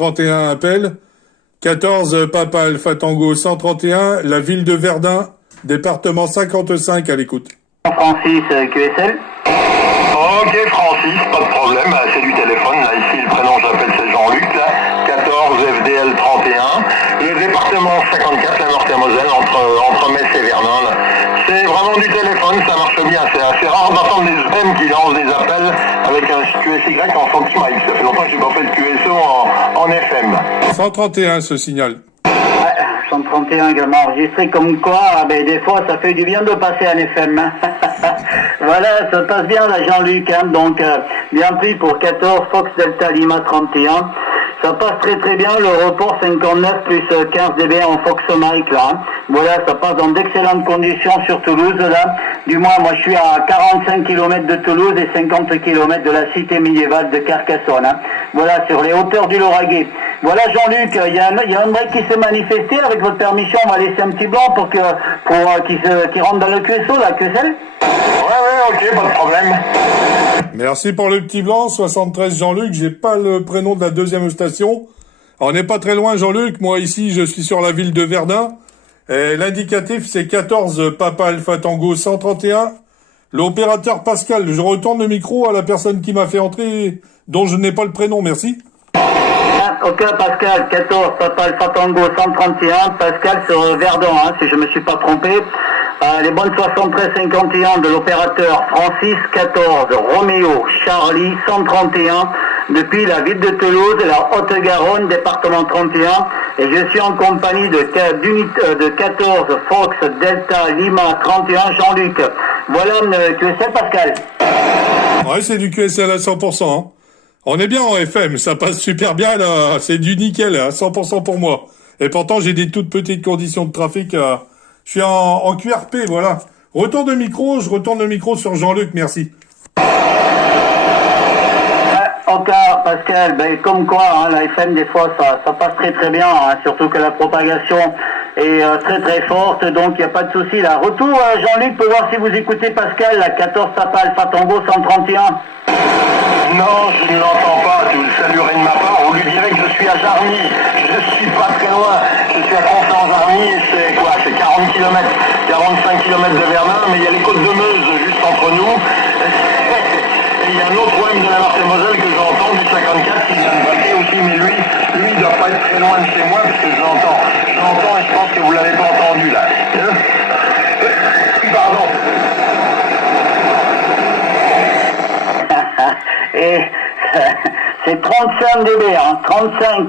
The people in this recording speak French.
31 appel. 14 Papa Alpha Tango 131, la ville de Verdun, département 55 à l'écoute. Francis QSL. Ok Francis, pas de problème, c'est du téléphone, là ici le prénom j'appelle c'est Jean-Luc, là, 14 FDL 31, le département 54, la Meurthe-et-Moselle, entre Metz et Verdun, là. C'est vraiment du téléphone, ça marche bien, c'est assez rare d'entendre des M qui lancent des appels avec un QSY en centimètres, ça fait longtemps que j'ai pas fait de QSO en FM. 131 ce signal. 131 également enregistré, comme quoi, des fois, ça fait du bien de passer en FM. Hein. Voilà, ça passe bien là, Jean-Luc. Hein, donc, bien pris pour 14, Fox Delta Lima 31. Ça passe très très bien, le report 59 plus 15 dB en Fox Mike là. Hein. Voilà, ça passe dans d'excellentes conditions sur Toulouse là. Du moins, moi je suis à 45 km de Toulouse et 50 km de la cité médiévale de Carcassonne. Hein. Voilà, sur les hauteurs du Lauragais. Voilà Jean-Luc, il y a un mec qui s'est manifesté, avec votre permission, on va laisser un petit blanc pour qu'il rentre dans le QSO, la QSL. Ouais, ok, pas de problème. Merci pour le petit blanc, 73 Jean-Luc, j'ai pas le prénom de la deuxième station. On n'est pas très loin Jean-Luc, moi ici je suis sur la ville de Verdun. L'indicatif c'est 14 Papa Alpha Tango 131. L'opérateur Pascal, je retourne le micro à la personne qui m'a fait entrer, dont je n'ai pas le prénom, merci. Ok Pascal, 14 Papa Alpha Tango 131, Pascal sur Verdun, hein, si je me suis pas trompé. Les bonnes 73-51 de l'opérateur Francis 14 Roméo Charlie 131 depuis la ville de Toulouse, la Haute-Garonne, département 31, et je suis en compagnie de 14 Fox Delta Lima 31 Jean-Luc. Voilà QSL Pascal. Ouais, c'est du QSL à 100%. Hein. On est bien en FM, ça passe super bien là, c'est du nickel, à 100% pour moi. Et pourtant j'ai des toutes petites conditions de trafic. Je suis en QRP, voilà. Je retourne le micro sur Jean-Luc, merci. Ok Pascal, comme quoi, hein, la FM des fois ça passe très très bien, hein, surtout que la propagation est très très forte, donc il n'y a pas de souci là. Retour Jean-Luc pour voir si vous écoutez Pascal, la 14 Papa Alpha Tango 131. Non, je ne l'entends pas, tu le saluerais de ma part, on lui dirait que je suis à Jarny, je suis pas très loin, je suis à Constance-Jarny et c'est quoi, c'est 40 km, 45 km de Verdun, mais il y a les côtes de Meuse juste entre nous, et il y a un autre OM de la Meurthe-et-Moselle que j'entends, du 54, qui vient de passer aussi, mais lui il doit pas être très loin de chez moi, parce que je l'entends et je pense que vous l'avez pas entendu là. Pardon. Et c'est 35 dB, hein, 35